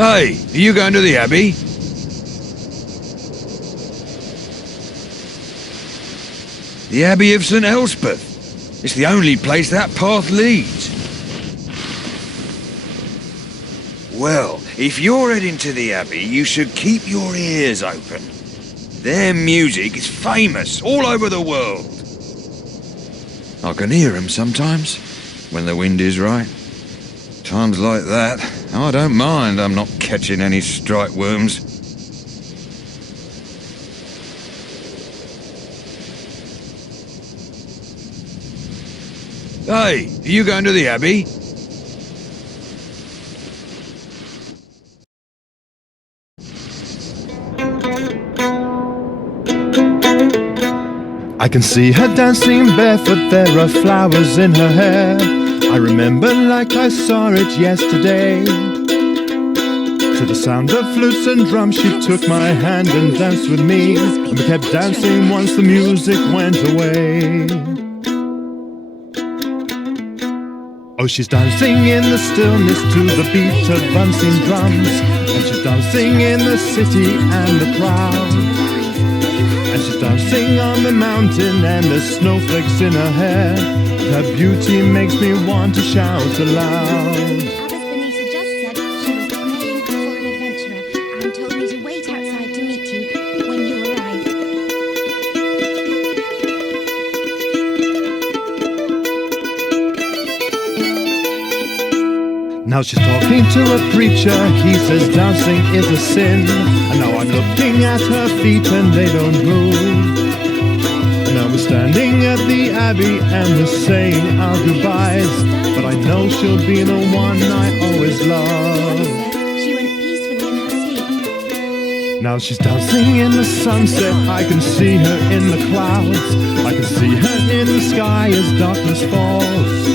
Hey, are you going to the Abbey? The Abbey of St. Elspeth. It's the only place that path leads. Well, if you're heading to the Abbey, you should keep your ears open. Their music is famous all over the world. I can hear them sometimes, when the wind is right. Times like that, I don't mind I'm not catching any strike worms. Hey, are you going to the Abbey? I can see her dancing barefoot, there are flowers in her hair. I remember like I saw it yesterday. To the sound of flutes and drums she took my hand and danced with me. And we kept dancing once the music went away. Oh, she's dancing in the stillness to the beat of bouncing drums. And she's dancing in the city and the crowd. And she's dancing on the mountain and there's snowflakes in her hair. Her beauty makes me want to shout aloud. Abbess Benita just said she was praying for an adventurer and told me to wait outside to meet you when you arrive. Now she's talking to a preacher, he says dancing is a sin. And now I'm looking at her feet and they don't move. Now we're standing at the Abbey and we're saying our goodbyes. But I know she'll be the one I always love. She went peacefully in her sleep. Now she's dancing in the sunset, I can see her in the clouds. I can see her in the sky as darkness falls.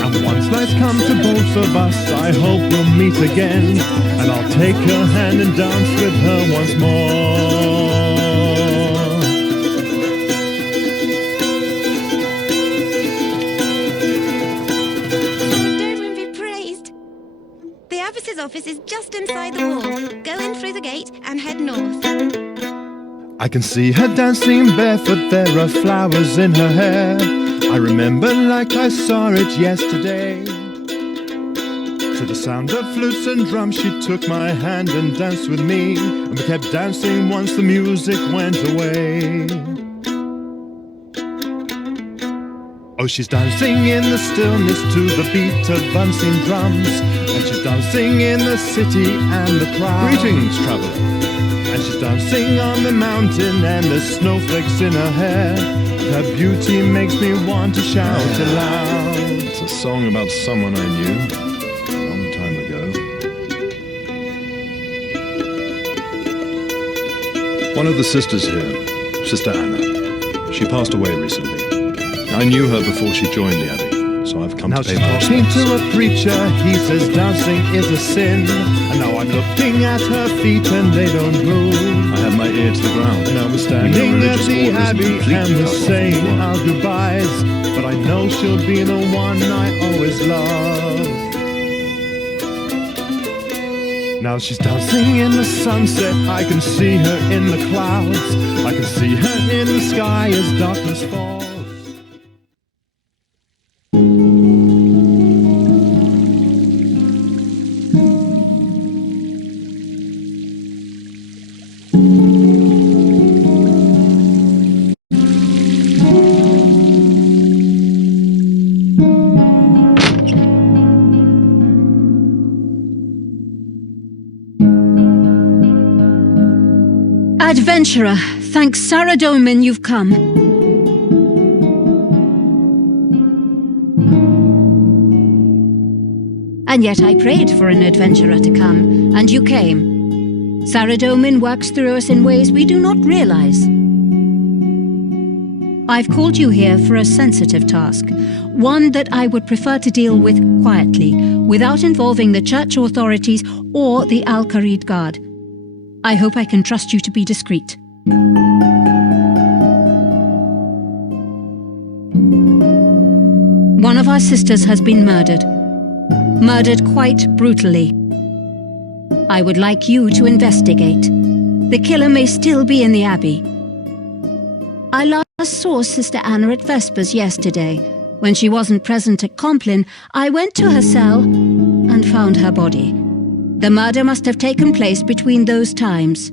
And once night's come to both of us, I hope we'll meet again. And I'll take her hand and dance with her once more. The office is just inside the wall. Go in through the gate and head north. I can see her dancing barefoot, there are flowers in her hair. I remember like I saw it yesterday. To the sound of flutes and drums she took my hand and danced with me. And we kept dancing once the music went away. Oh, she's dancing in the stillness to the beat of bouncing drums. And she's dancing in the city and the crowd. Greetings, traveller. And she's dancing on the mountain and there's snowflakes in her hair. Her beauty makes me want to shout aloud. It's a song about someone I knew a long time ago. One of the sisters here, Sister Anna, she passed away recently. I knew her before she joined the Abbey, so I've come now to pay she's my talking respects. to a preacher, he says dancing is a sin. And now I'm looking at her feet and they don't move. I have my ear to the ground. And now we're standing at the Abbey and we're saying our goodbyes. But I know she'll be the one I always love. Now she's dancing in the sunset, I can see her in the clouds. I can see her in the sky as darkness falls. Adventurer, thank Saradomin you've come. And yet I prayed for an adventurer to come, and you came. Saradomin works through us in ways we do not realize. I've called you here for a sensitive task, one that I would prefer to deal with quietly, without involving the church authorities or the Al-Qarid Guard. I hope I can trust you to be discreet. One of our sisters has been murdered. Murdered quite brutally. I would like you to investigate. The killer may still be in the Abbey. I last saw Sister Anna at Vespers yesterday. When she wasn't present at Compline, I went to her cell and found her body. The murder must have taken place between those times.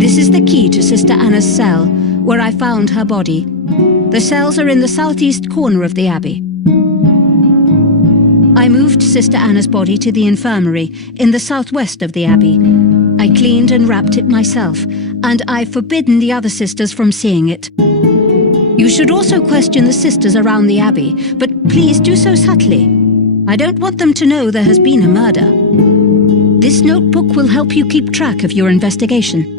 This is the key to Sister Anna's cell, where I found her body. The cells are in the southeast corner of the Abbey. I moved Sister Anna's body to the infirmary in the southwest of the Abbey. I cleaned and wrapped it myself, and I've forbidden the other sisters from seeing it. You should also question the sisters around the Abbey, but please do so subtly. I don't want them to know there has been a murder. This notebook will help you keep track of your investigation.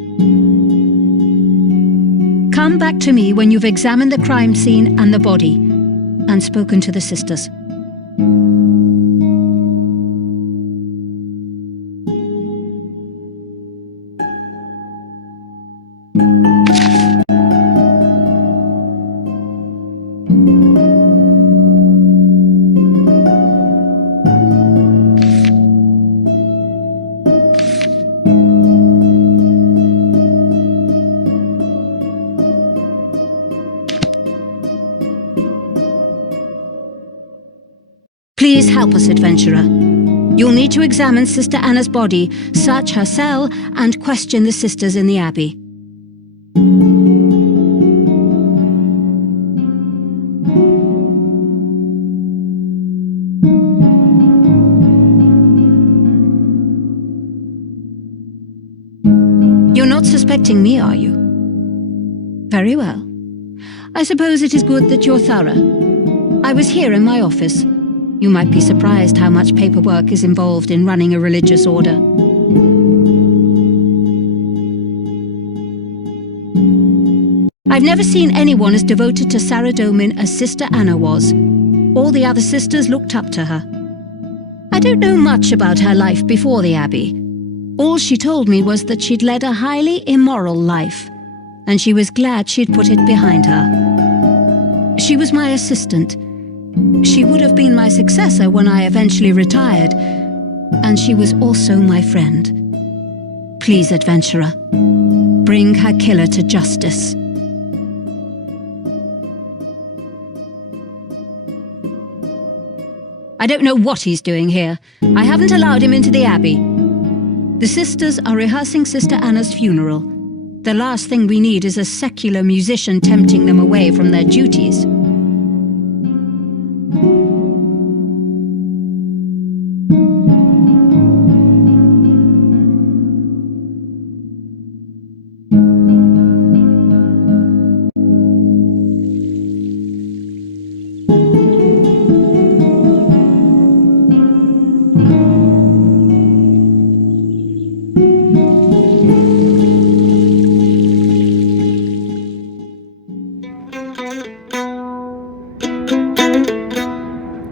Come back to me when you've examined the crime scene and the body, and spoken to the sisters. Please help us, adventurer. You'll need to examine Sister Anna's body, search her cell, and question the sisters in the Abbey. You're not suspecting me, are you? Very well. I suppose it is good that you're thorough. I was here in my office. You might be surprised how much paperwork is involved in running a religious order. I've never seen anyone as devoted to Saradomin as Sister Anna was. All the other sisters looked up to her. I don't know much about her life before the Abbey. All she told me was that she'd led a highly immoral life, and she was glad she'd put it behind her. She was my assistant. She would have been my successor when I eventually retired, and she was also my friend. Please, adventurer, bring her killer to justice. I don't know what he's doing here. I haven't allowed him into the Abbey. The sisters are rehearsing Sister Anna's funeral. The last thing we need is a secular musician tempting them away from their duties.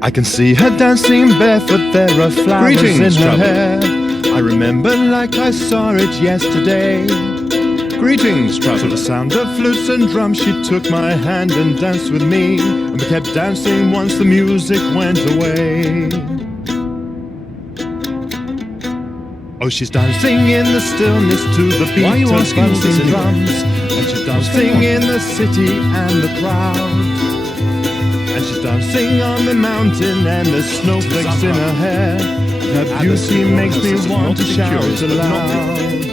I can see her dancing barefoot, there are flowers Greetings, in her traveller. hair. I remember like I saw it yesterday. Greetings, To traveller. the sound of flutes and drums, she took my hand and danced with me, and we kept dancing once the music went away. Oh, she's dancing in the stillness to the beat Why are you of asking all this bouncing anyway? drums, and she's dancing in the city and the crowd. And she's dancing on the mountain and the snowflakes in her hair. Her beauty makes me want to shout aloud.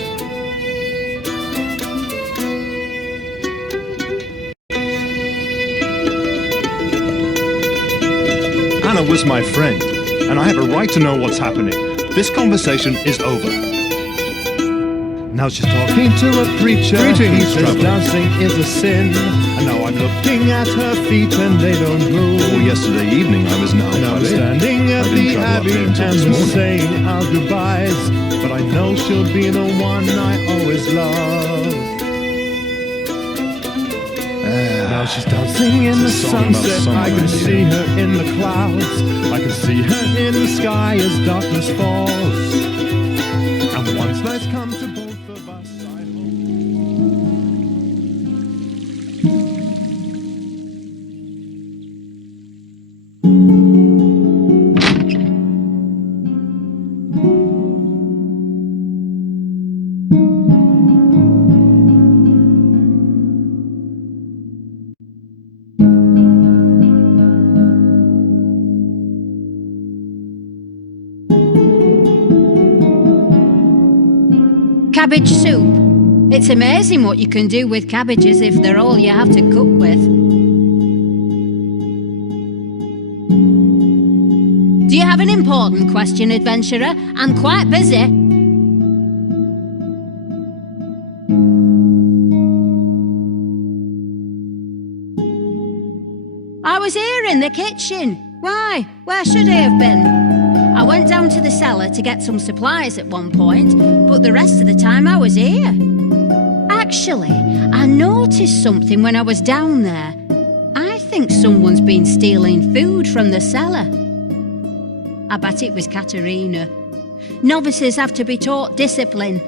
Anna was my friend, and I have a right to know what's happening. This conversation is over. Now she's talking to a preacher. Greetings, He says traveller. dancing is a sin. And now I'm looking at her feet and they don't move. Well, yesterday evening I was now. Now I'm standing at the Abbey and we're saying our goodbyes. But I know she'll be the one I always love. Now she's dancing in the It's a song about sunset. someone I can I see knew. her in the clouds. I can see her in the sky as darkness falls. And once night's come to both of us, I hope. Cabbage soup. It's amazing what you can do with cabbages if they're all you have to cook with. Do you have an important question, adventurer? I'm quite busy. I was here in the kitchen. Why? Where should I have been? I went down to the cellar to get some supplies at one point, but the rest of the time I was here. Actually, I noticed something when I was down there. I think someone's been stealing food from the cellar. I bet it was Katerina. Novices have to be taught discipline.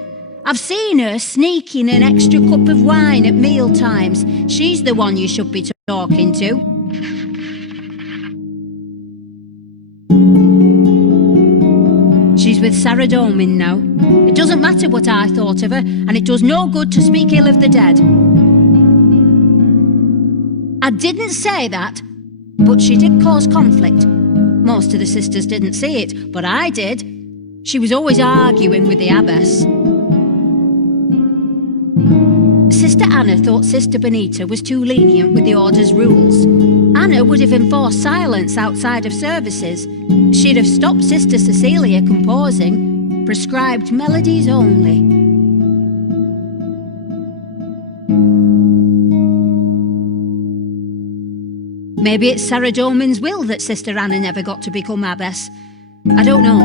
I've seen her sneaking an extra cup of wine at meal times. She's the one you should be talking to. She's with Sarah Domin now. It doesn't matter what I thought of her, and it does no good to speak ill of the dead. I didn't say that, but she did cause conflict. Most of the sisters didn't see it, but I did. She was always arguing with the abbess. Sister Anna thought Sister Benita was too lenient with the order's rules. Anna would have enforced silence outside of services. She'd have stopped Sister Cecilia composing, prescribed melodies only. Maybe it's Sarah Domin's will that Sister Anna never got to become abbess. I don't know.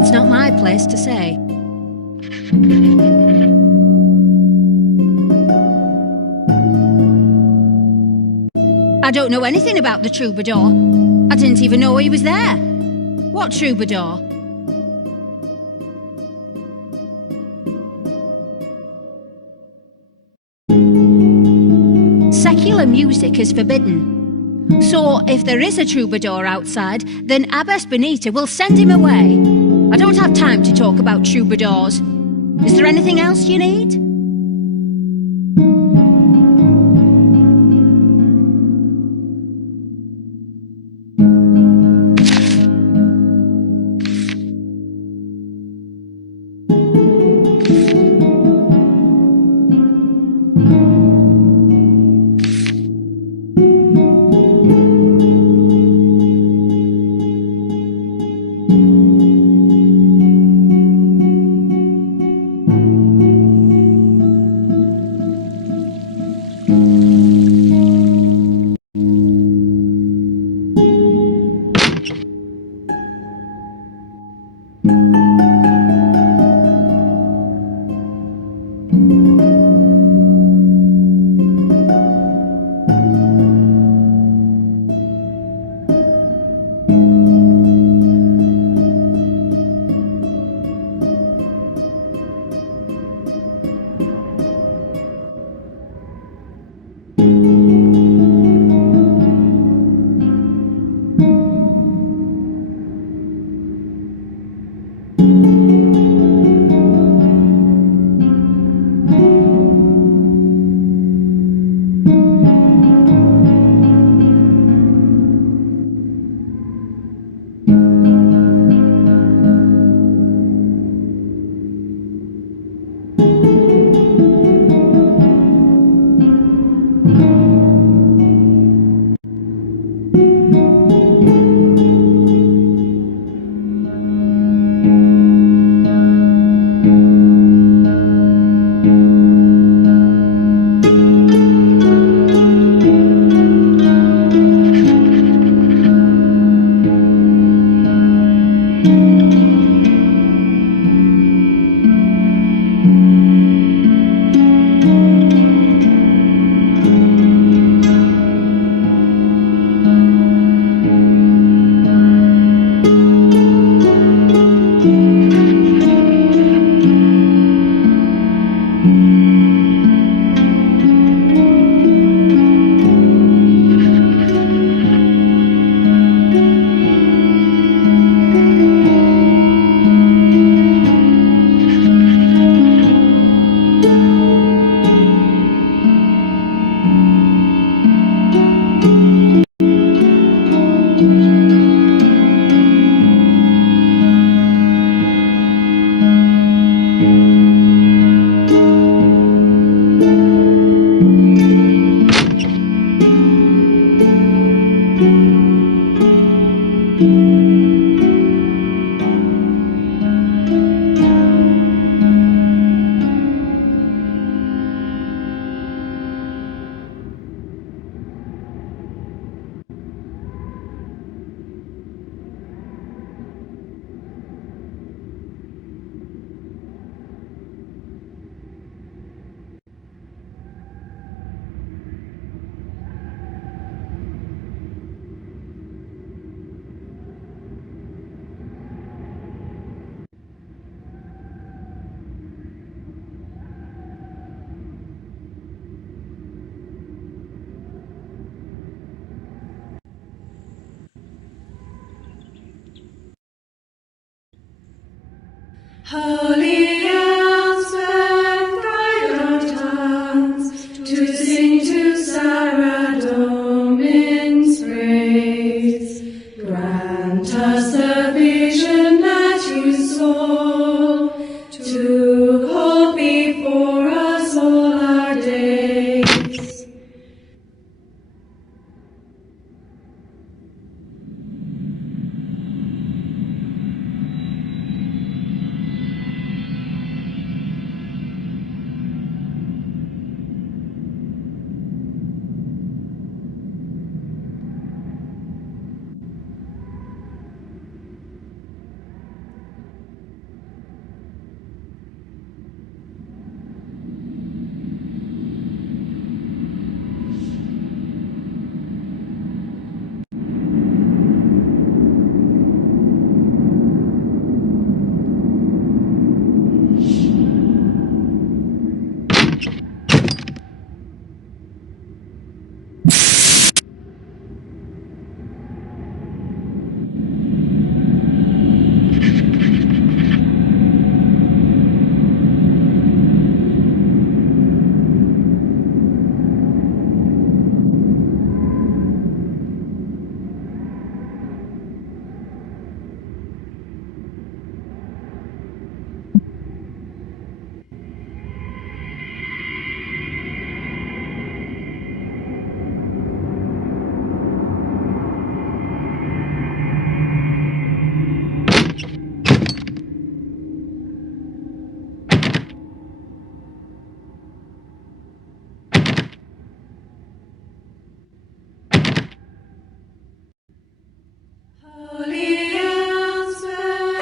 It's not my place to say. I don't know anything about the troubadour. I didn't even know he was there. What troubadour? Secular music is forbidden. So, if there is a troubadour outside, then Abbess Benita will send him away. I don't have time to talk about troubadours. Is there anything else you need? Holy Elspeth, guide our tongues to sing to Sarah Domin's praise. Grant us the vision that you saw, to hold before us all our days.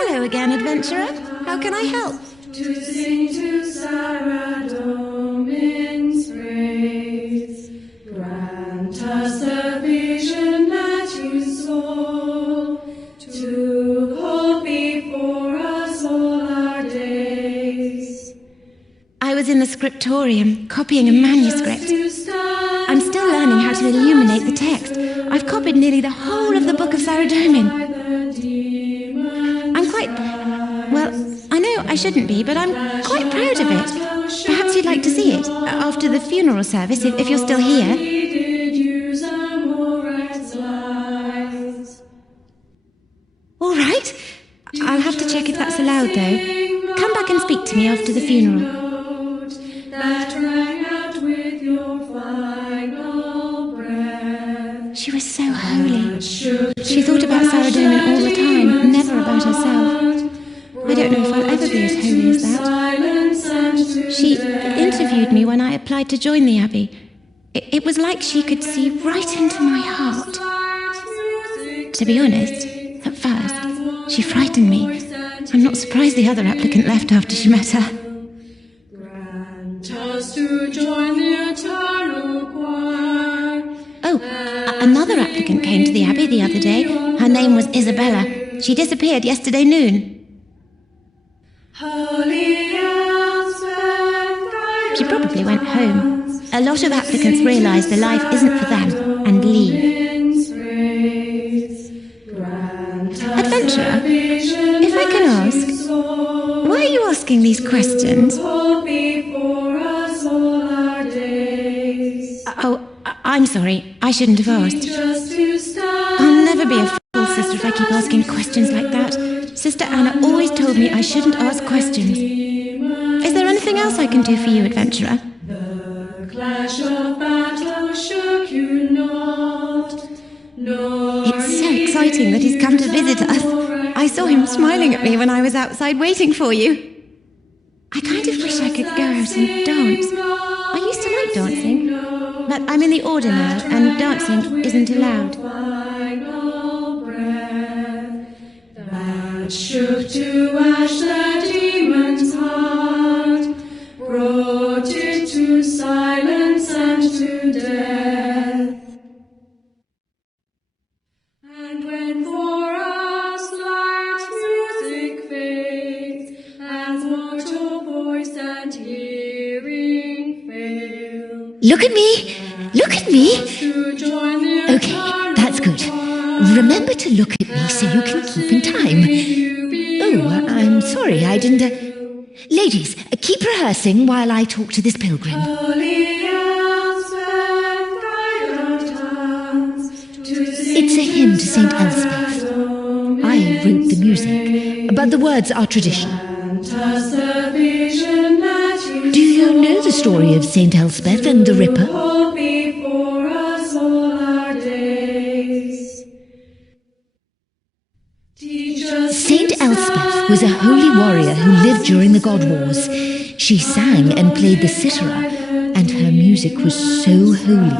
Hello again, adventurer. How can I help? To sing to Sarah Domin's praise. Grant us the vision that you saw, to hold before us all our days. I was in the scriptorium, copying a manuscript. I'm still learning how to illuminate the text. I've copied nearly the whole of the Book of Saradomin. I'm quite... well, I know I shouldn't be, but I'm quite proud of it. Perhaps you'd like to see it, after the funeral service, if you're still here. All right. I'll have to check if that's allowed, though. Come back and speak to me after the funeral. That rang out with your final breath. She was so holy. She thought about Saradomin all the time, never about herself. I don't know if I'll ever be as holy as that. She interviewed me when I applied to join the Abbey. It was like she could see right into my heart. To be honest, at first, she frightened me. I'm not surprised the other applicant left after she met her. To join the eternal choir. Oh, another applicant came to the Abbey the other day. Her name was Isabella. She disappeared yesterday noon. Holy Elspeth, guide She probably went home. A lot of applicants realise the life isn't for them and leave. Adventurer, if I can ask, why are you asking these questions? Oh, I'm sorry. I shouldn't have asked. I'll never be a full sister if I keep asking questions like that. Sister Anna always told me I shouldn't ask questions. Is there anything else I can do for you, adventurer? The clash of battle shook you not. It's so exciting that he's come to visit us. I saw him smiling at me when I was outside waiting for you. I kind of wish I could go out and dance. I used to like dancing, but I'm in the order now, and dancing isn't allowed. That shook to ash the demon's heart, brought it to silence and to death. And when for us life's music fades, and mortal voice and hearing fail. Look at me! Look at me! Okay, that's good. Remember to look at me so you can keep in time. Oh, I'm I'm sorry, I didn't... Ladies, keep rehearsing while I talk to this pilgrim. It's a hymn to St. Elspeth. I wrote the music, but the words are traditional. Do you know the story of St. Elspeth and the Ripper? St. Elspeth was a holy warrior who lived during the God Wars. She sang and played the cithara, and her music was so holy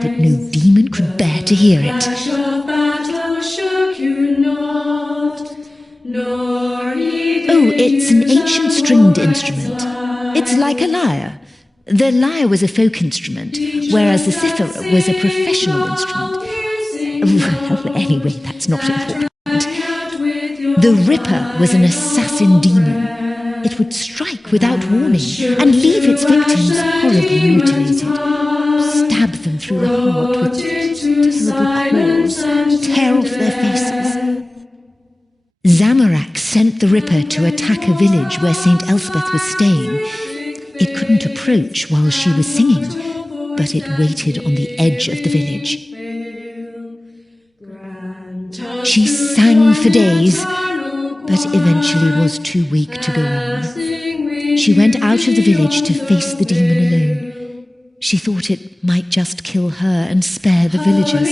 that no demon could bear to hear it. Oh, it's an ancient stringed instrument. It's like a lyre. The lyre was a folk instrument, whereas the cithara was a professional instrument. Well, anyway, that's not important. The Ripper was an assassin demon. It would strike without warning and leave its victims horribly mutilated. Stab them through the heart with terrible claws, tear off their faces. Zamorak sent the Ripper to attack a village where St. Elspeth was staying. It couldn't approach while she was singing, but it waited on the edge of the village. She sang for days, but eventually was too weak to go on. She went out of the village to face the demon alone. She thought it might just kill her and spare the villagers.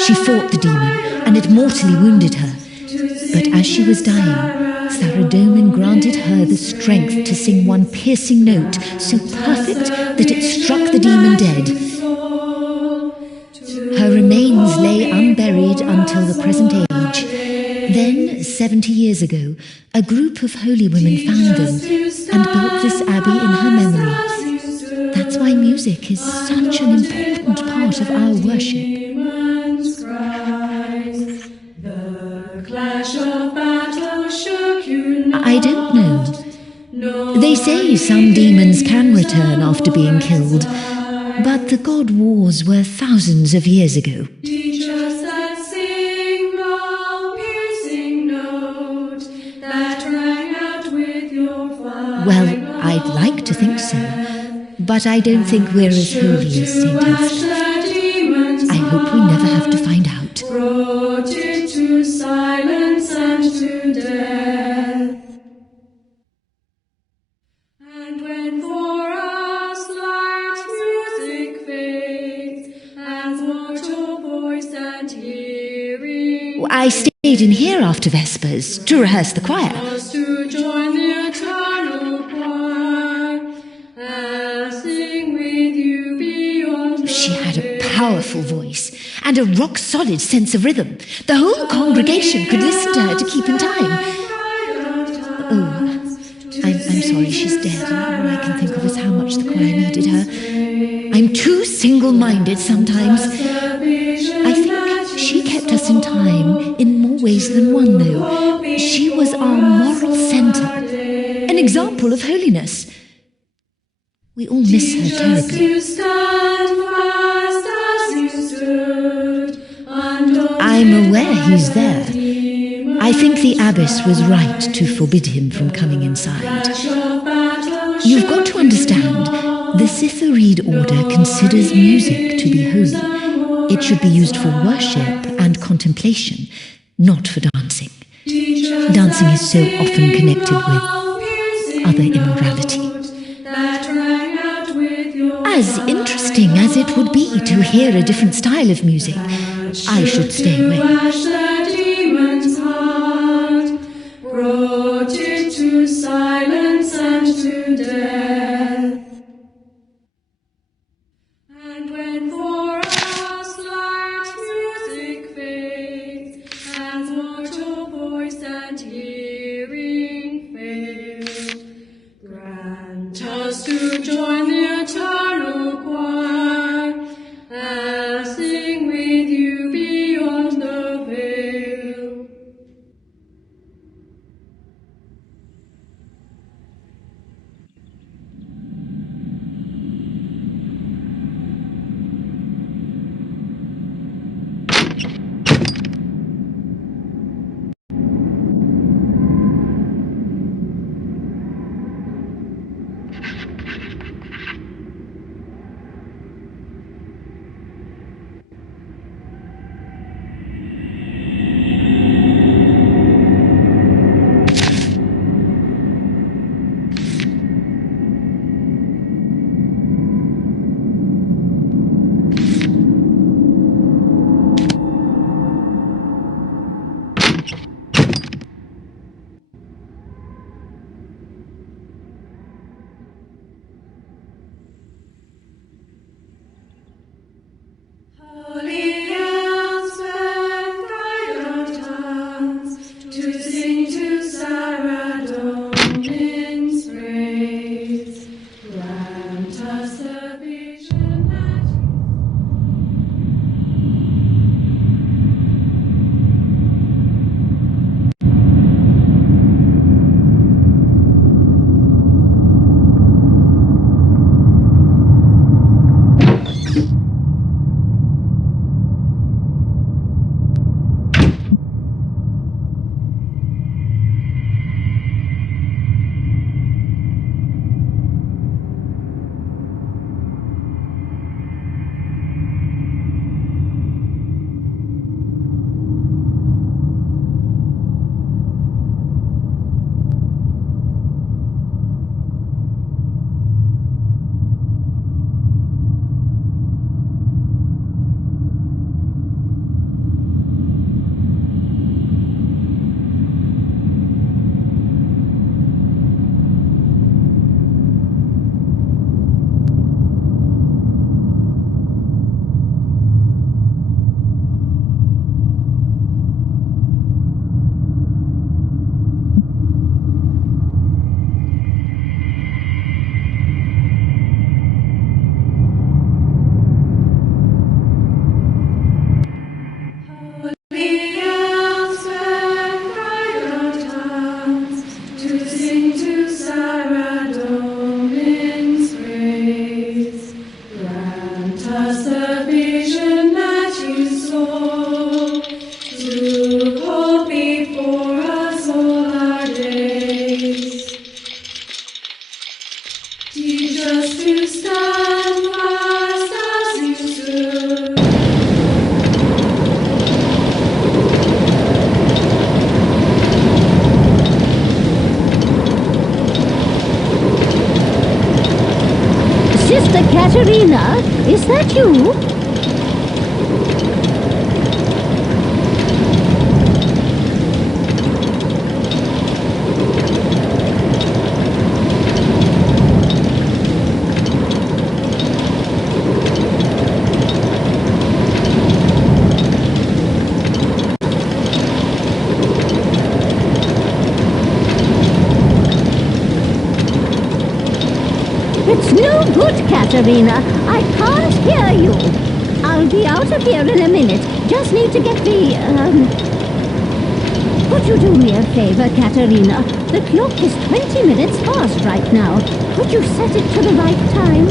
She fought the demon, and it mortally wounded her. But as she was dying, Saradomin granted her the strength to sing one piercing note so perfect that it struck the demon dead. Her remains lay unburied until the present age. Then, 70 years ago, a group of holy women found them and built this abbey in her memory. That's why music is such an important part of our worship. I don't know. They say some demons can return after being killed, but the God Wars were thousands of years ago. Well, I'd like to think so, but I don't think we're as holy as St. Elspeth. I hope we never have to find out. Brought it to silence and to death. And when for us life's music fades, and mortal voice and hearing, I stayed in here after Vespers to rehearse the choir. us to join the eternal choir, and sing with you beyond. She had a powerful voice and a rock-solid sense of rhythm. The whole congregation could listen to her to keep in time. Oh, I'm sorry she's dead, and all I can think of is how much the choir needed her. I'm too single-minded sometimes. I think she kept us in time in more ways than one, though. She was our moral centre, an example of holiness. We all miss her terribly. I'm aware he's there. I think the abbess was right to forbid him from coming inside. You've got to understand, the Cythereid order considers music to be holy. It should be used for worship and contemplation, not for dancing. Dancing is so often connected with other immorality. As interesting as it would be to hear a different style of music, I should stay away. Brought it to silence and to death. And when for us life's music fades, and mortal voice and hearing fail, grant us to join the eternal choir, and sing with you beyond the veil. stand fast as you stood. Sister Katerina, is that you? It's no good, Katerina. I can't hear you. I'll be out of here in a minute. Just need to get the, Could you do me a favor, Katerina? The clock is 20 minutes past right now. Could you set it to the right time?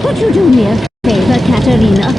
Could you do me a favor, Katerina?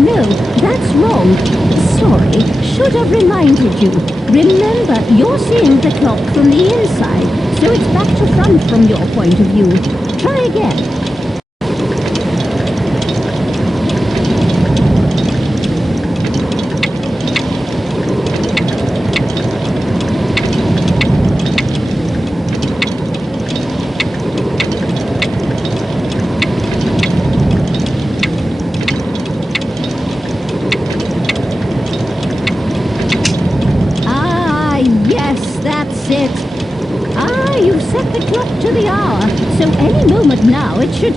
No, that's wrong. Sorry, should have reminded you. Remember, you're seeing the clock from the inside, so it's back to front from your point of view. Try again. That's it. You set the clock to the hour, so any moment now it should...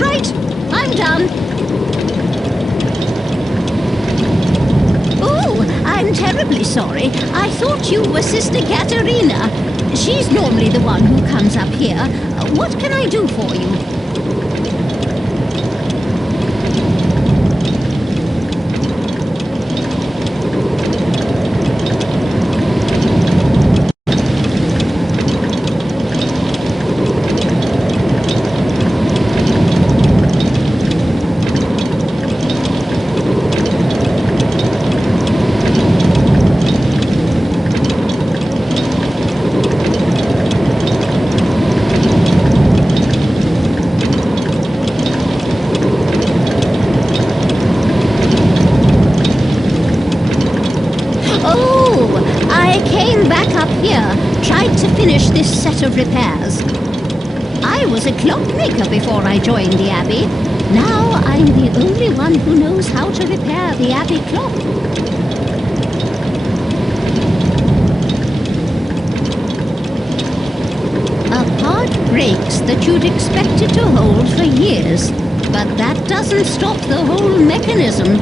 Right, I'm done. Oh, I'm terribly sorry. I thought you were Sister Katerina. She's normally the one who comes up here. What can I do for you? Tried to finish this set of repairs. I was a clockmaker before I joined the Abbey. Now I'm the only one who knows how to repair the Abbey clock. A part breaks that you'd expect it to hold for years, but that doesn't stop the whole mechanism.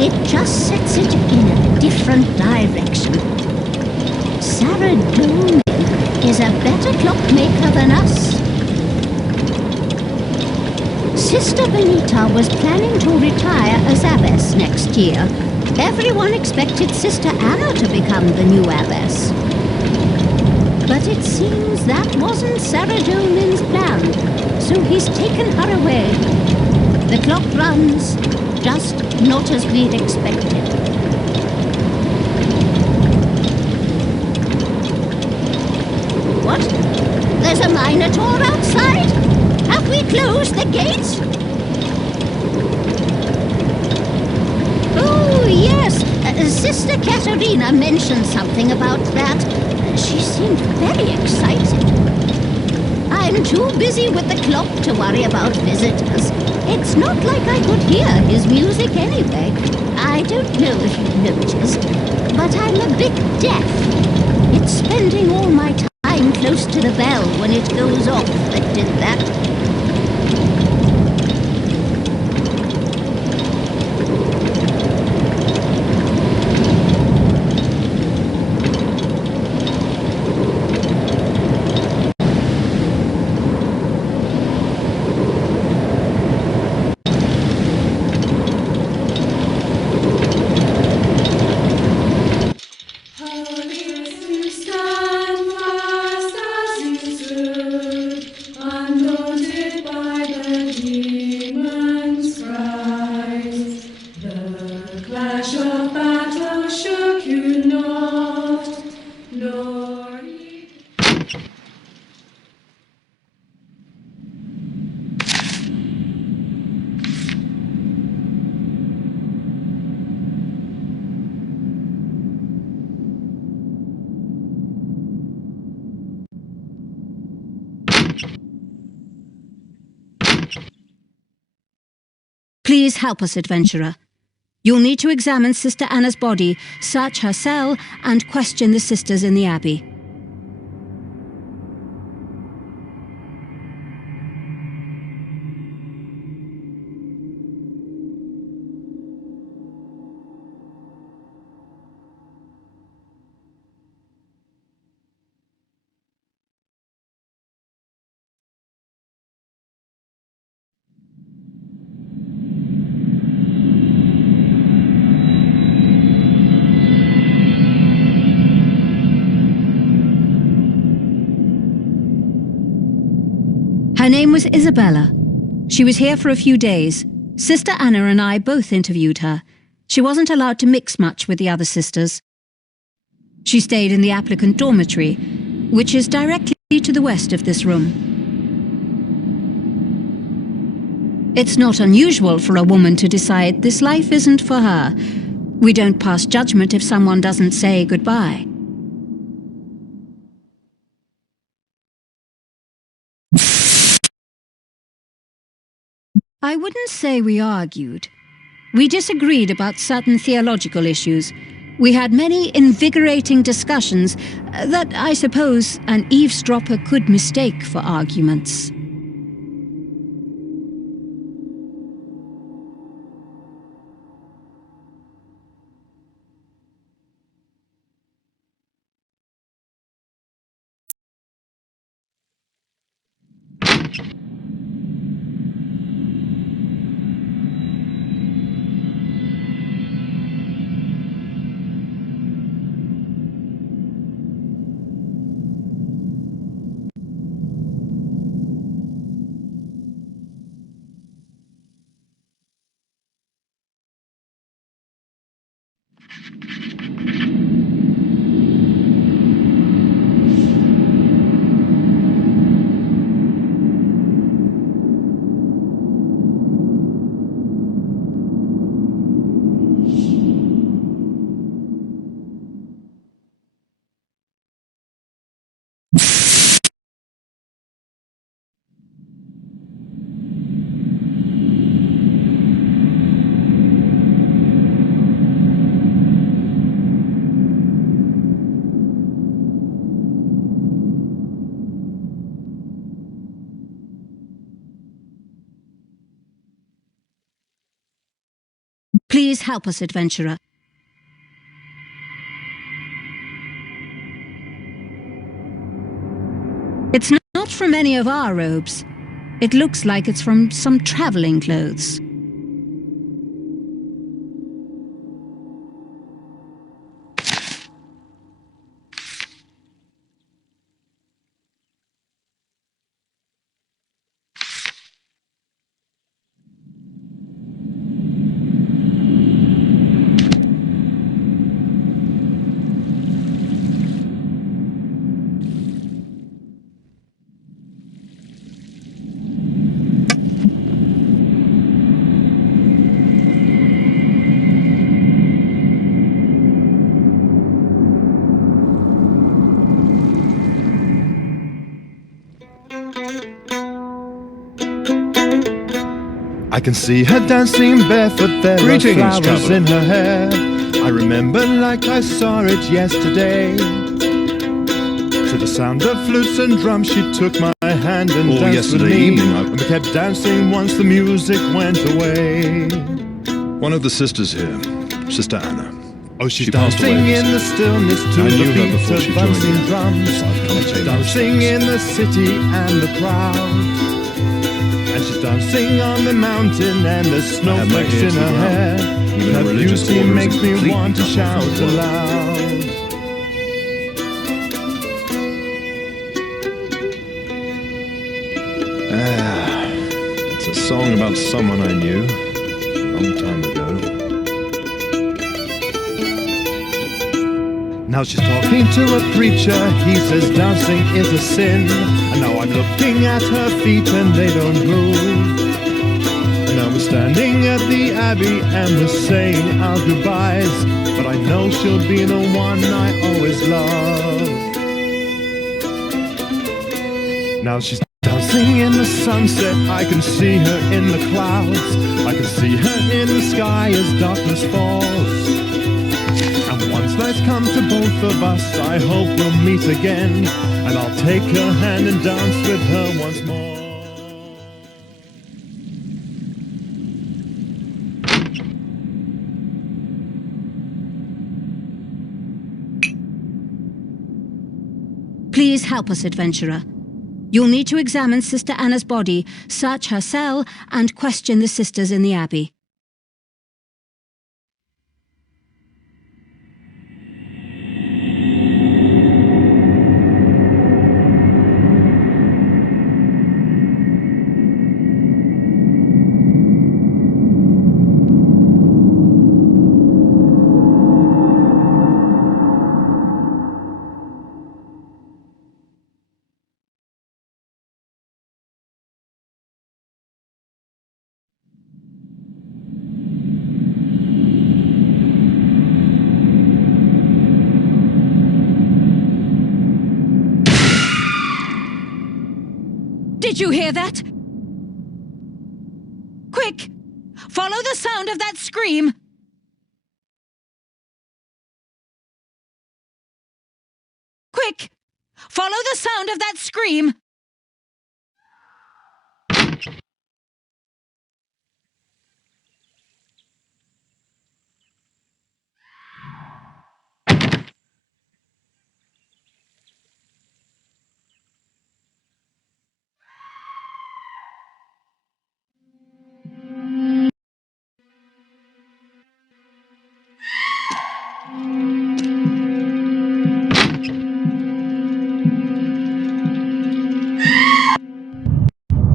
It just sets it in a different direction. Sarah Doman is a better clockmaker than us. Sister Benita was planning to retire as abbess next year. Everyone expected Sister Anna to become the new abbess. But it seems that wasn't Sarah Doman's plan, so he's taken her away. The clock runs, just not as we'd expected. What? There's a Minotaur outside? Have we closed the gates? Oh, yes. Sister Katerina mentioned something about that. She seemed very excited. I'm too busy with the clock to worry about visitors. It's not like I could hear his music anyway. I don't know if you've noticed, but I'm a bit deaf. It's spending all my time close to the bell when it goes off that did that. Please help us, adventurer. You'll need to examine Sister Anna's body, search her cell, and question the sisters in the Abbey. Her name was Isabella. She was here for a few days. Sister Anna and I both interviewed her. She wasn't allowed to mix much with the other sisters. She stayed in the applicant dormitory, which is directly to the west of this room. It's not unusual for a woman to decide this life isn't for her. We don't pass judgment if someone doesn't say goodbye. I wouldn't say we argued. We disagreed about certain theological issues. We had many invigorating discussions that I suppose an eavesdropper could mistake for arguments. Please help us, adventurer. It's not from any of our robes. It looks like it's from some traveling clothes. I can see her dancing barefoot, there Greetings, are flowers traveller. in her hair. I remember like I saw it yesterday. To the sound of flutes and drums she took my hand and Or danced with yesterday me. evening, And we kept dancing once the music went away. One of the sisters here, Sister Anna. Oh, she's She passed away dancing in the recently. stillness to I the knew her beat before of she joined bouncing the drums. I've come to She's pay my dancing respects. in the city and the crowd. And she's dancing on the mountain and the I have my snowflakes ear in to the her ground. hair. Even Her a religious beauty order is makes me completely want to cut off shout from the world. aloud. It's a song about someone I knew a long time ago. Now she's talking to a preacher, he says dancing is a sin. And now I'm looking at her feet and they don't move. And now we're standing at the abbey and we're saying our goodbyes. But I know she'll be the one I always love. Now she's dancing in the sunset, I can see her in the clouds. I can see her in the sky as darkness falls. And once nights come to both of us, I hope we'll meet again. And I'll take her hand and dance with her once more. Please help us, adventurer. You'll need to examine Sister Anna's body, search her cell, and question the sisters in the abbey. Did you hear that? Quick! Follow the sound of that scream! Quick! Follow the sound of that scream!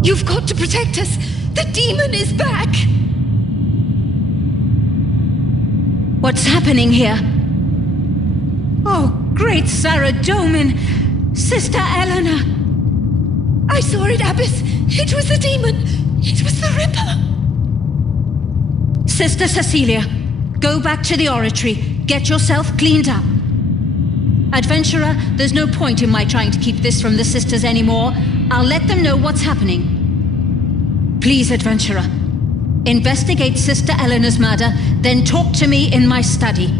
You've got to protect us. The demon is back. What's happening here? Oh, great Sarah Domin! Sister Eleanor! I saw it, Abbess. It was the demon. It was the Ripper. Sister Cecilia, go back to the oratory. Get yourself cleaned up. Adventurer, there's no point in my trying to keep this from the sisters anymore. I'll let them know what's happening. Please, adventurer, investigate Sister Eleanor's murder, then talk to me in my study.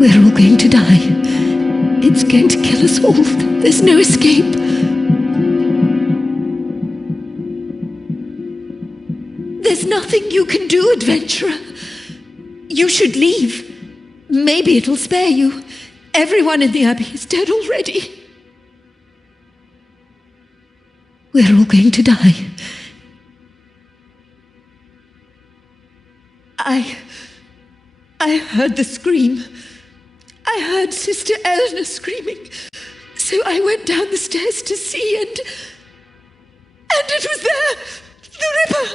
We're all going to die. It's going to kill us all. There's no escape. There's nothing you can do, adventurer. You should leave. Maybe it'll spare you. Everyone in the Abbey is dead already. We're all going to die. I heard the scream. I heard Sister Eleanor screaming. So I went down the stairs to see, and it was there! The Ripper!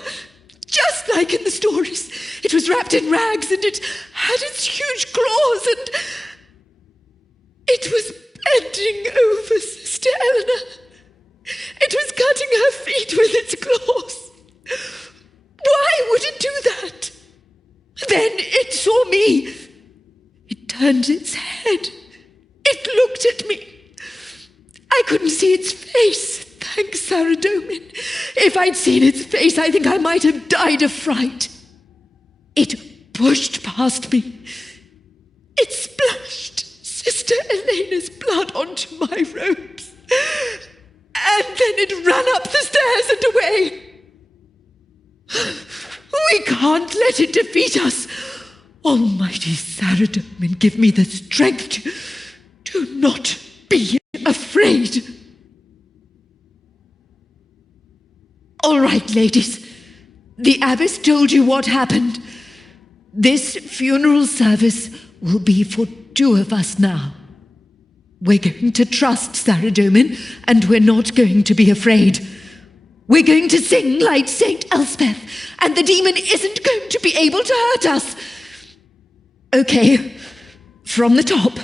Just like in the stories. It was wrapped in rags, and it had its huge claws, and it was bending over Sister Eleanor. It was cutting her feet with its claws. Why would it do that? Then it saw me. It turned its head. It looked at me. I couldn't see its face, thanks Saradomin. If I'd seen its face, I think I might have died of fright. It pushed past me. It splashed Sister Elena's blood onto my robes. And then it ran up the stairs and away. We can't let it defeat us. Almighty Saradomin, give me the strength to not be afraid. All right, ladies. The abbess told you what happened. This funeral service will be for 2 of us now. We're going to trust Saradomin, and we're not going to be afraid. We're going to sing like Saint Elspeth, and the demon isn't going to be able to hurt us. Okay, from the top.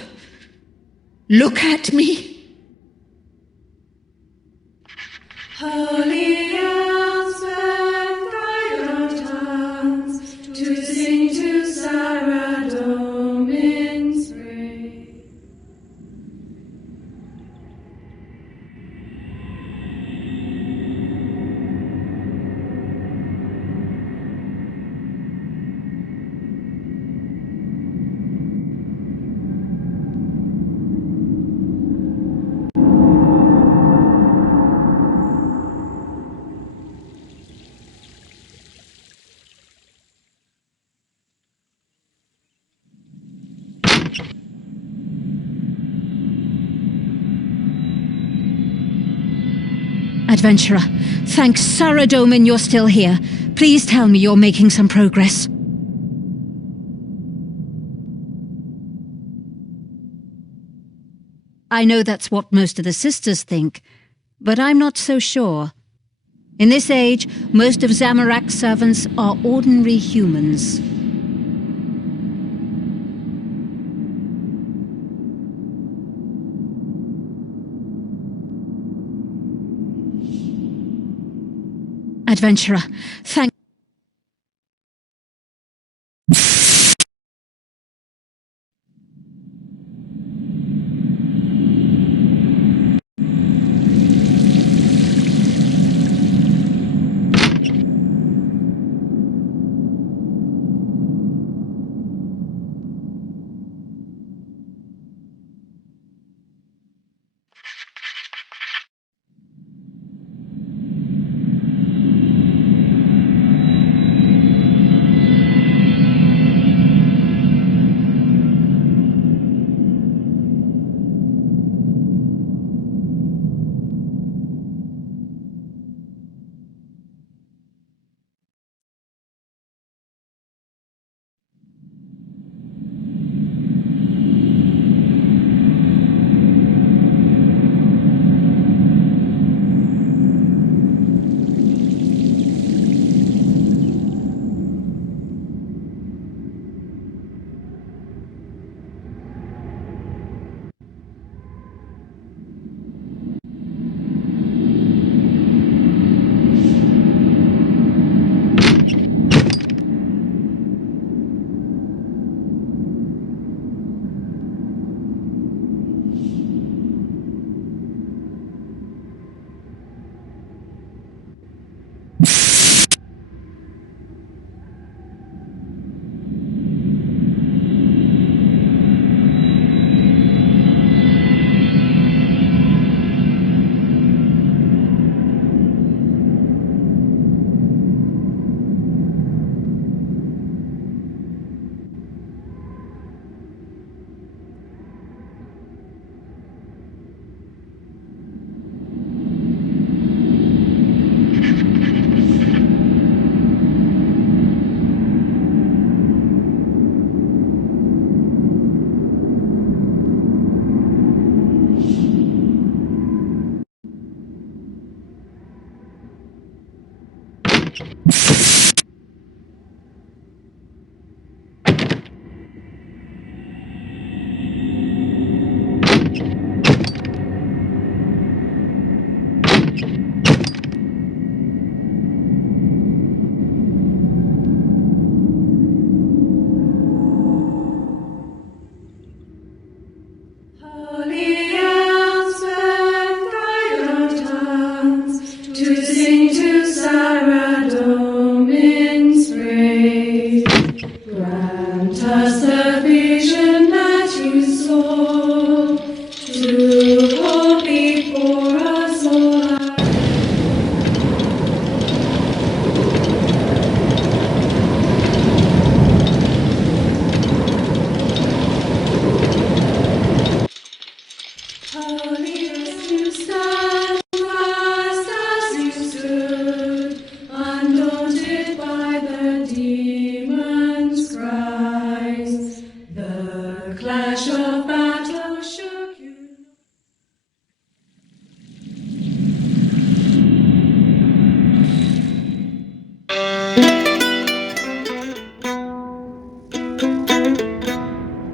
Look at me. Holy Elspeth, guide our tongues to sing to Saradomin's praise. Adventurer, thank Saradomin you're still here. Please tell me you're making some progress. I know that's what most of the sisters think, but I'm not so sure. In this age, most of Zamorak's servants are ordinary humans. Adventurer, thank...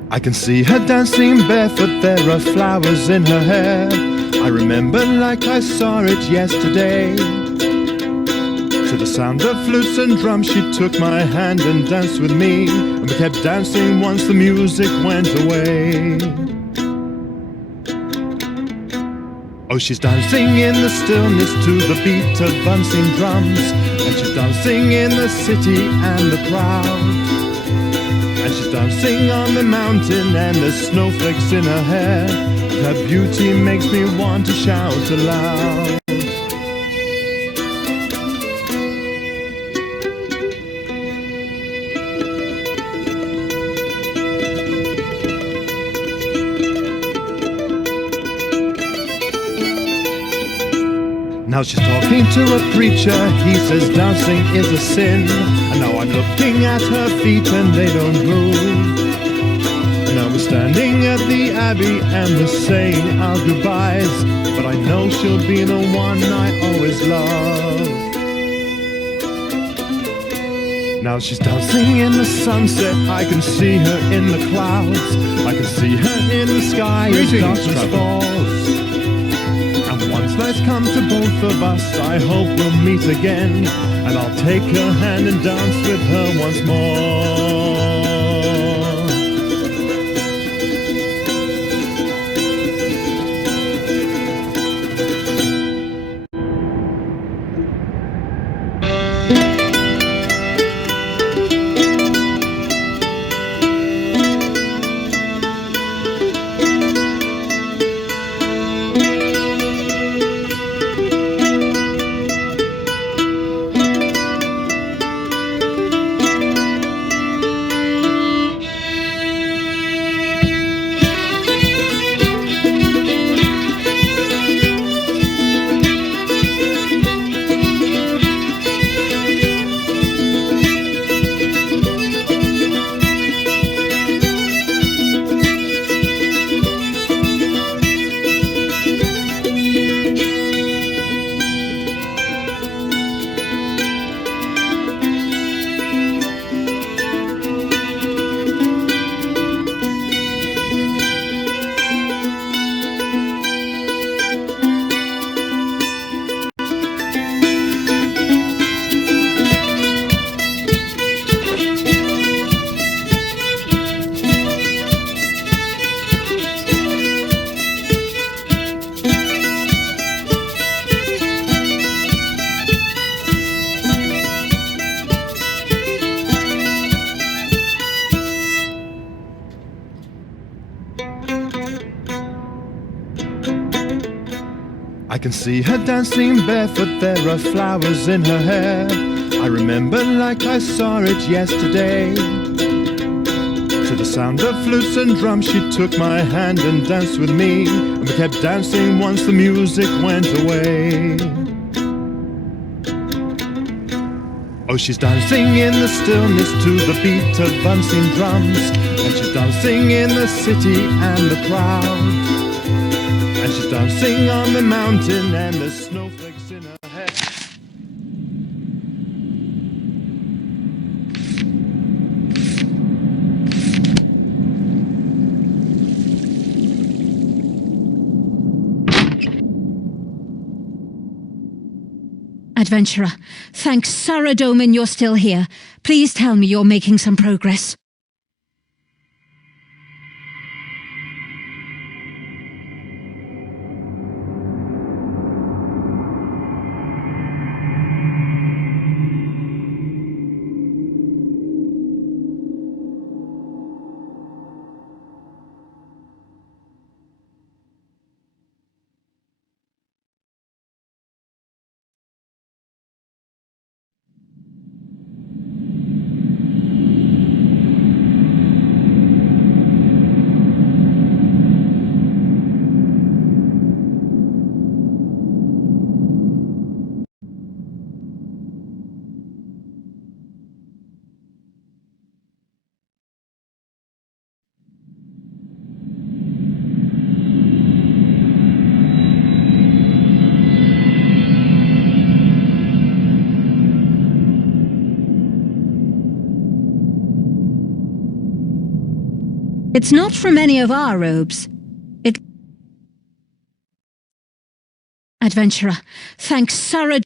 I can see her dancing barefoot, there are flowers in her hair. I remember like I saw it yesterday. To the sound of flutes and drums she took my hand and danced with me, and we kept dancing once the music went away. Oh, she's dancing in the stillness to the beat of dancing drums, and she's dancing in the city and the crowd. And she's dancing on the mountain and there's snowflakes in her hair. Her beauty makes me want to shout aloud. Now she's talking to a preacher, he says dancing is a sin. And now I'm looking at her feet and they don't move. And now we're standing at the Abbey and we're saying our goodbyes, but I know she'll be the one I always love. Now she's dancing in the sunset, I can see her in the clouds, I can see her in the sky as darkness falls. And once nights come to both of us, I hope we'll meet again, and I'll take her hand and dance with her once more. I can see her dancing barefoot, there are flowers in her hair. I remember like I saw it yesterday. To the sound of flutes and drums she took my hand and danced with me, and we kept dancing once the music went away. Oh, she's dancing in the stillness to the beat of bouncing drums, and she's dancing in the city and the crowd. And she's dancing on the mountain and the snowflakes in her hair. Adventurer, thank Saradomin you're still here. Please tell me you're making some progress. It's not from any of our robes. Adventurer, thank Sarah.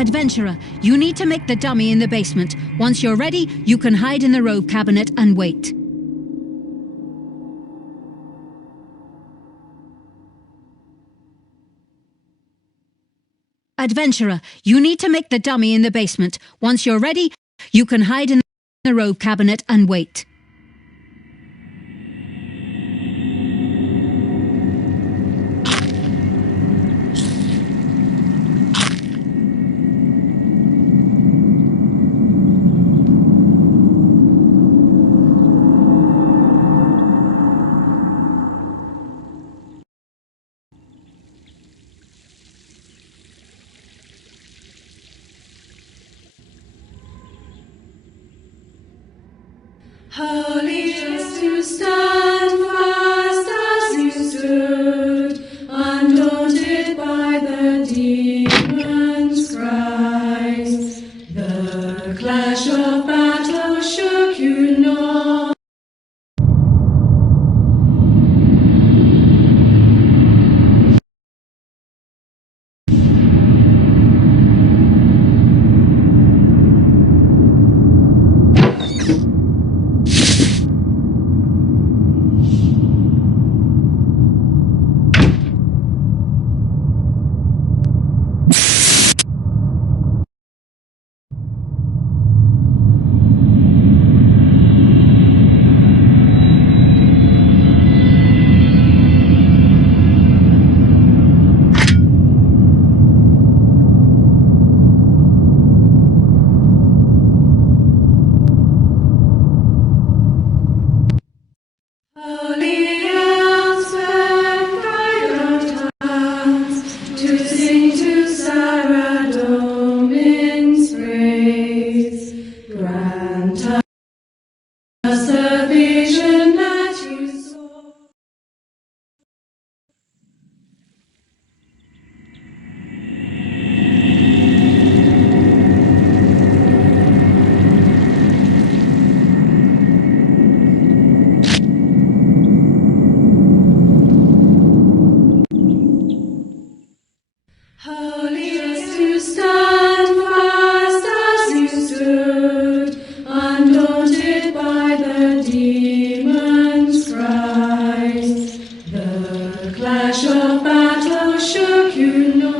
Adventurer, you need to make the dummy in the basement. Once you're ready, you can hide in the robe cabinet and wait. Adventurer, you need to make the dummy in the basement. Once you're ready, you can hide in the robe cabinet and wait. Holy, just to stand fast as you stood, undaunted by the demon's cries. The clash of battle shook you not. Holy elves and bright hands to sing to Sarah Domin's praise. Grant us the vision that you saw. Holy, just to stand fast as you stood, undaunted by the demon's cries. The clash of battle shook you not.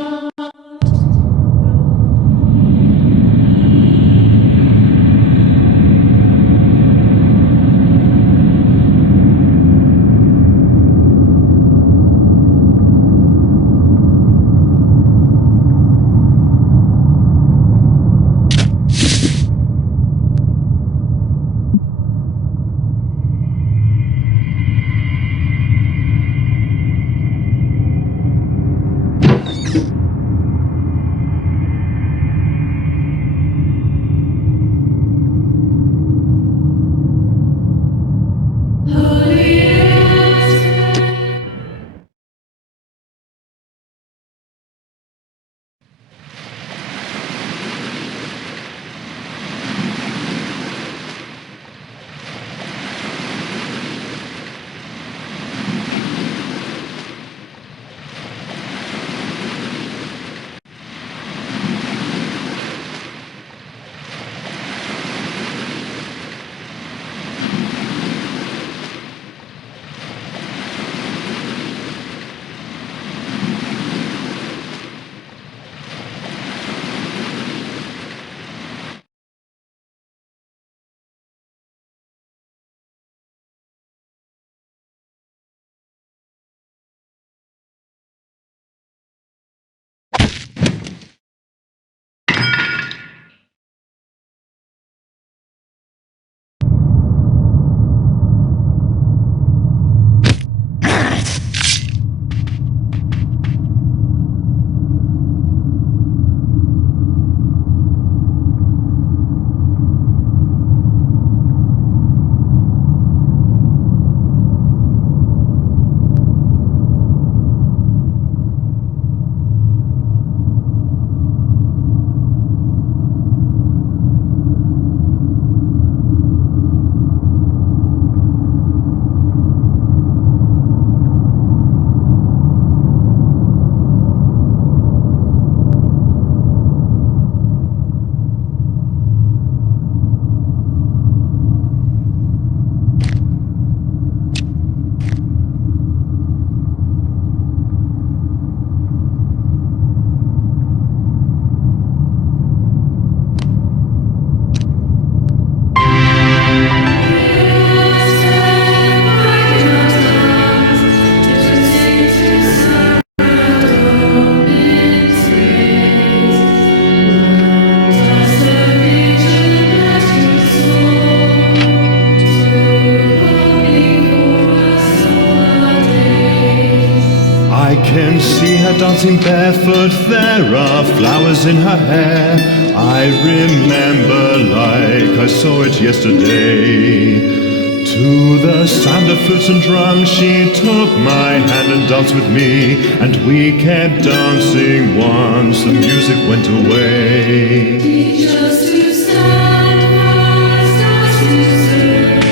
can see her dancing barefoot, there are flowers in her hair. I remember like I saw it yesterday. To the sound of flutes and drums she took my hand and danced with me, and we kept dancing once the music went away. Teach us to stand fast as we stood,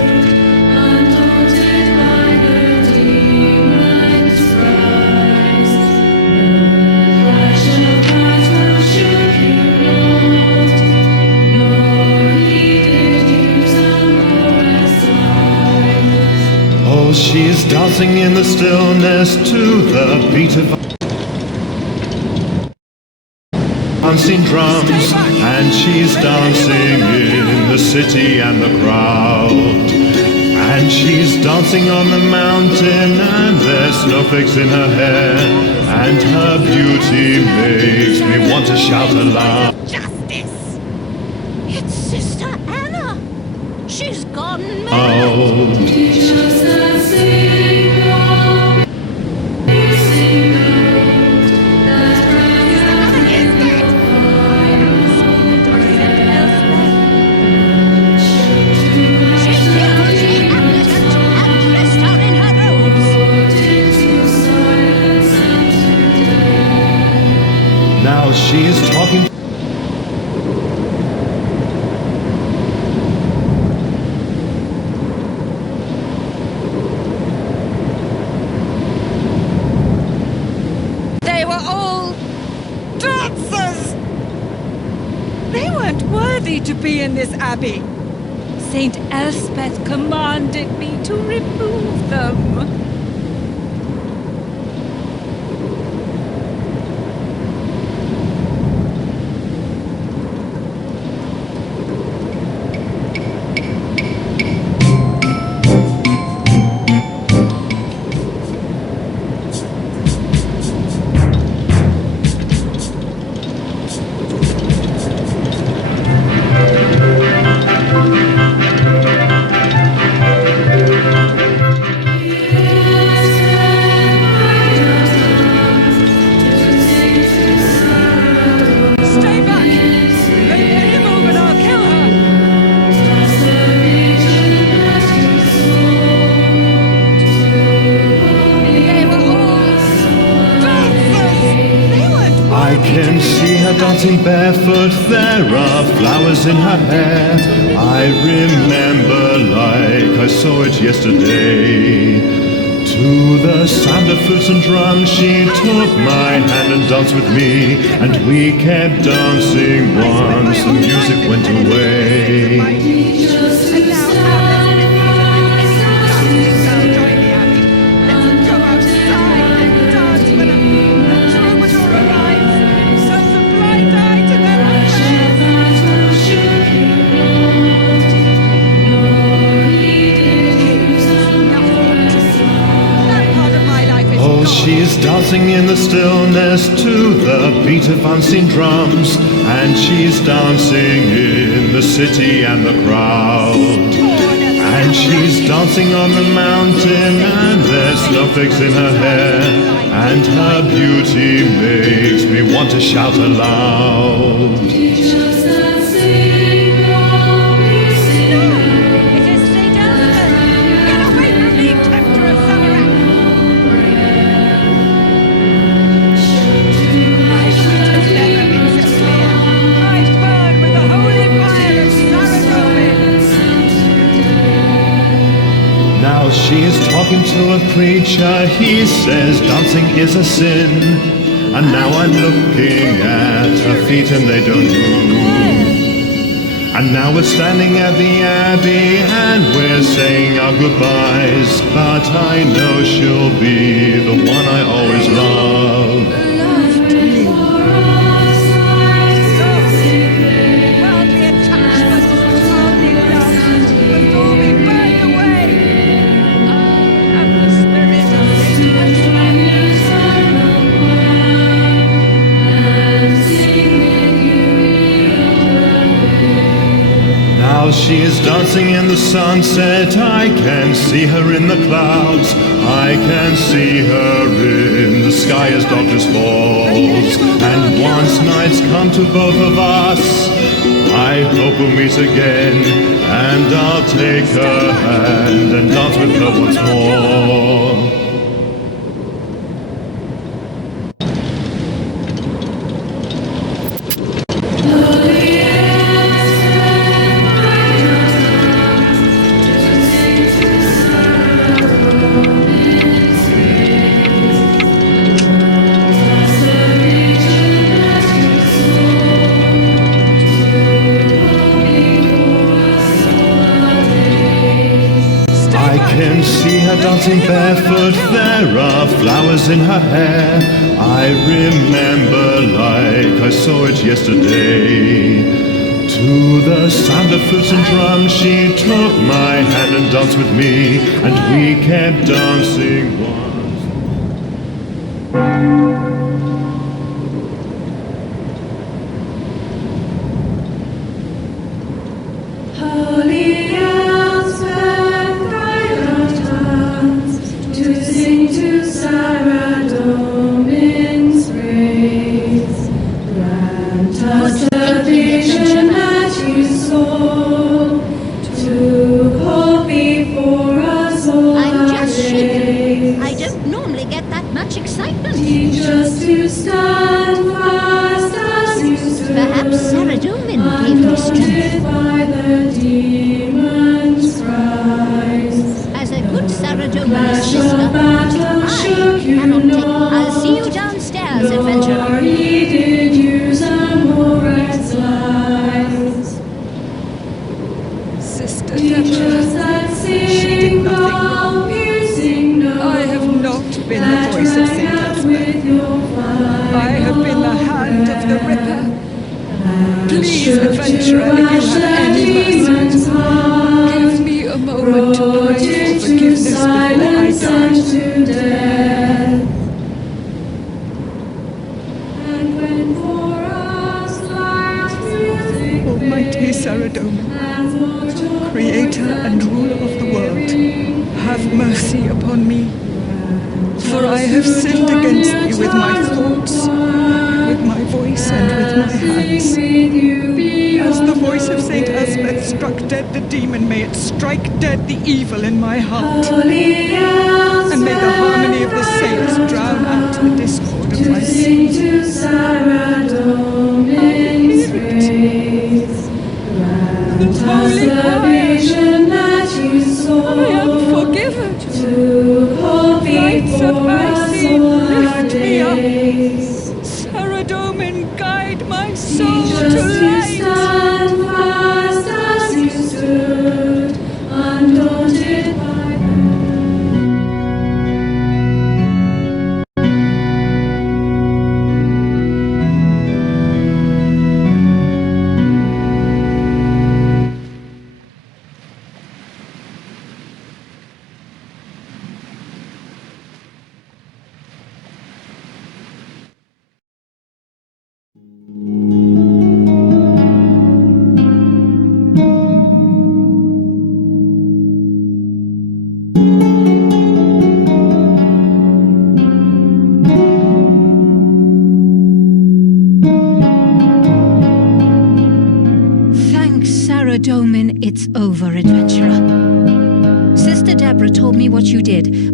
undaunted by the demon's cries. The clash of battle shook you not, nor heeded you some chorus lines. Oh, she's dancing in the stillness to the beat of dancing drums, and she's dancing in the city and the crowd. And she's dancing on the mountain, and there's snowflakes in her hair, and her beauty makes me want to shout aloud. Justice! It's Sister Anna! She's gone mad! Oh, Teach us that sing on, you sing on, that She's here! She admittance and dressed her in her robes! into silence and to death. now she's talking. They were all dancers! They weren't worthy to be in this abbey. Saint Elspeth commanded me to remove them. Stay back! They let him move and I'll kill her! They were all dancers! They weren't I can see her dancing barefoot, there are flowers in her hair. I remember like I saw it yesterday. To the sound of flutes and drums she took my hand and danced with me, and we kept dancing once the music went away. Teach us to And now Alice and girl join the abbey. Let's go outside and dance when a troubadour arrives. Turns a blind eye to their affairs. That part of my life is Oh, gone. she's dancing in the stillness to the beat of unseen drums, and she's dancing in the city and the crowd. And she's dancing on the mountain, and there's snowflakes in her hair, and her beauty makes me want to shout aloud. Teach us that sing on, you sing on. It is Saint Elspeth! Get away from me, tempter of Samarak! My feet have never been so clear. I burn with the holy fire of Saradomin! Now she's talking to a preacher, he says dancing is a sin. And now I'm looking at her feet and they don't move. And now we're standing at the abbey and we're saying our goodbyes, but I know she'll be the one I always loved. Worldly attachments, worldly love, before we burn away! And the spirit of Saint Elspeth! Now she is dancing in the sunset, I can see her in the clouds, I can see her in the sky as darkness falls, and once night's come to both of us, I hope we'll meet again, and I'll take her hand and dance with her once more. Dancing barefoot, there are flowers in her hair. I remember like I saw it yesterday. To the sound of flutes and drums, she took my hand and danced with me, and we kept dancing once.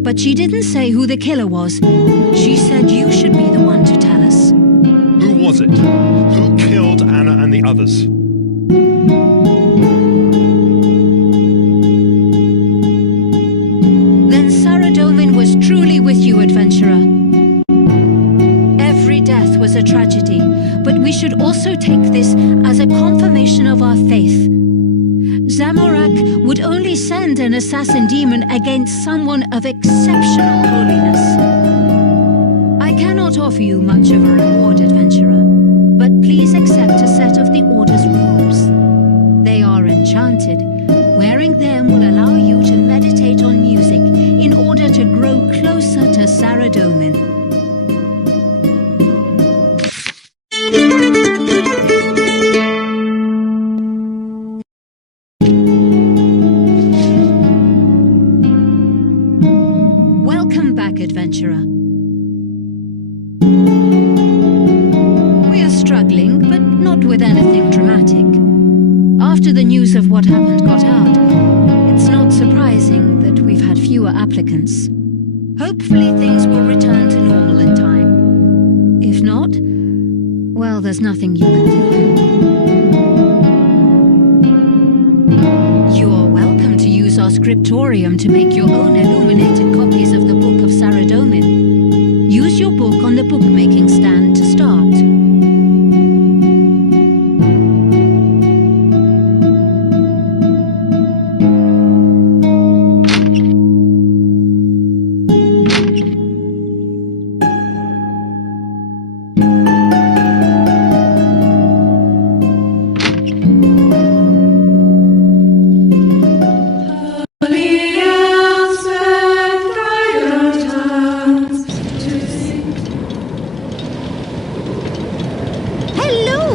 But she didn't say who the killer was. She said you should be the one to tell us. Who was it? Who killed Anna and the others? Then Sarah Domin was truly with you, adventurer. Every death was a tragedy, but we should also take this as a confirmation of our faith. Zamorak would only send an assassin demon against someone of exceptional holiness. I cannot offer you much of a reward, adventurer, but please accept a set of the Order's robes. They are enchanted. Wearing them will allow you to meditate on music in order to grow closer to Sarah Domin. We're struggling, but not with anything dramatic. After the news of what happened got out, it's not surprising that we've had fewer applicants. Hopefully things will return to normal in time. If not, well, there's nothing you can do. You're welcome to use our scriptorium to make your own illuminated copies of the Book of Saradomin. Use your book on the bookmaking stand to start.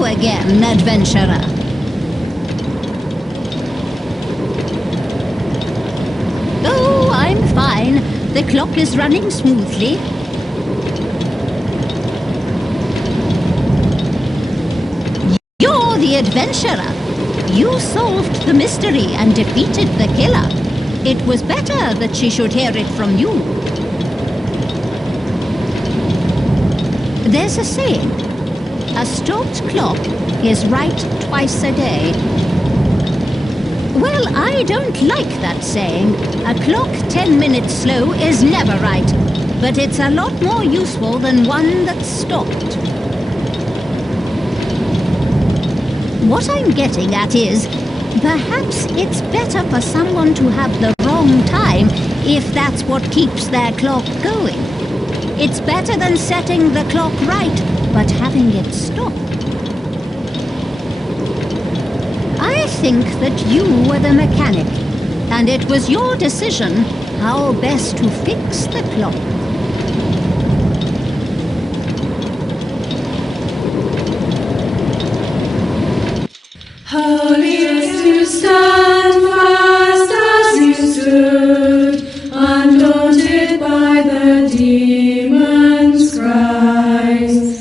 Again, adventurer. Oh, I'm fine. The clock is running smoothly. You're the adventurer. You solved the mystery and defeated the killer. It was better that she should hear it from you. There's a saying. A stopped clock is right twice a day. Well, I don't like that saying. A clock 10 minutes slow is never right, but it's a lot more useful than one that's stopped. What I'm getting at is, perhaps it's better for someone to have the wrong time if that's what keeps their clock going. It's better than setting the clock right, but having it stop. I think that you were the mechanic, and it was your decision how best to fix the clock. Holiest to stand fast as you stood, undaunted by the demon's cries.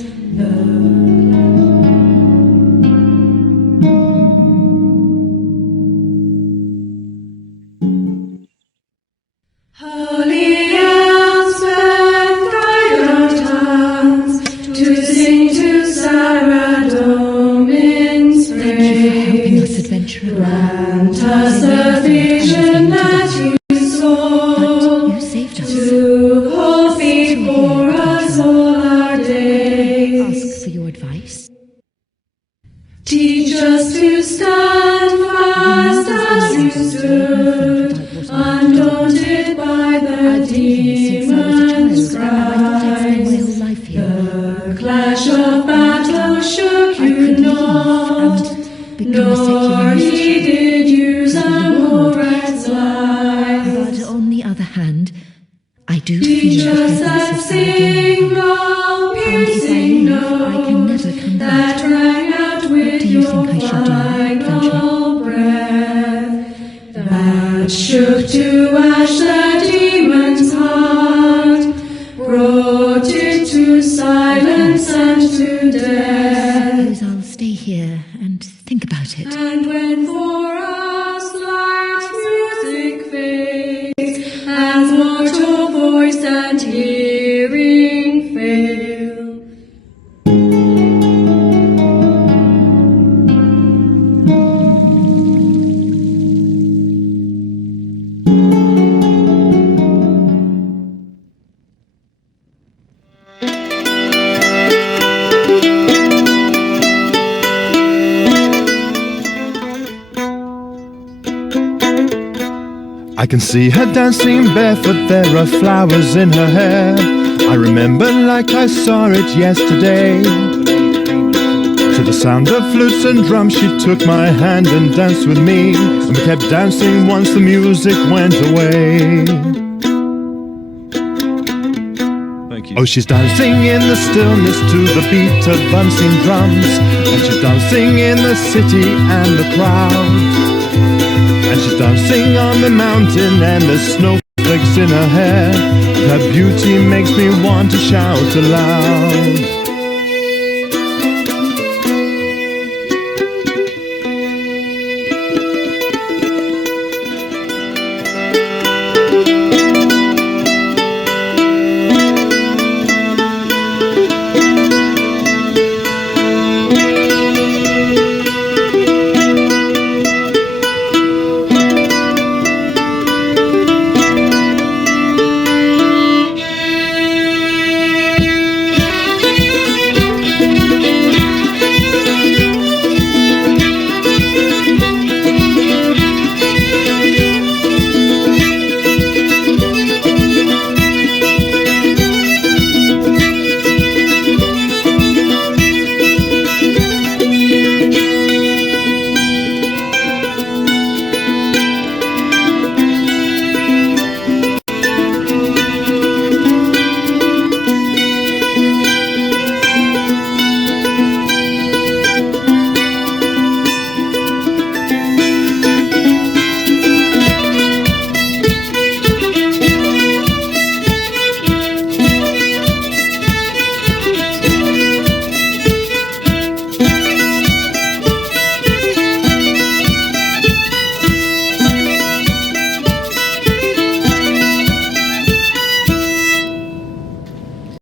Holy Elspeth, guide our tongues to sing to Saradomin's praise. Adventurer. Grant us the vision that you saw, You saved us. to hold faith for us all our days. Ask for your advice. Teach us to stand fast as you stood, undaunted by the demon's cries. The clash of battle shook you not, nor heeded you Zamor's lies. But on the other hand, I do Teach feel the us that presence of Saradomin. single And if I piercing leave, I can note never come back. that rang out with do you your think I should do, final breath, that shook to ash the demon's heart, brought it to silence and to death. Suppose I'll stay here and think about it. And when for us life's music fades, and mortal voice and hearing fail, I can see her dancing barefoot, there are flowers in her hair. I remember like I saw it yesterday. To the sound of flutes and drums she took my hand and danced with me, and we kept dancing once the music went away. Thank you. Oh, she's dancing in the stillness to the beat of bouncing drums, and she's dancing in the city and the crowd. And she's dancing on the mountain and the snow snowflakes in her hair. Her beauty makes me want to shout aloud.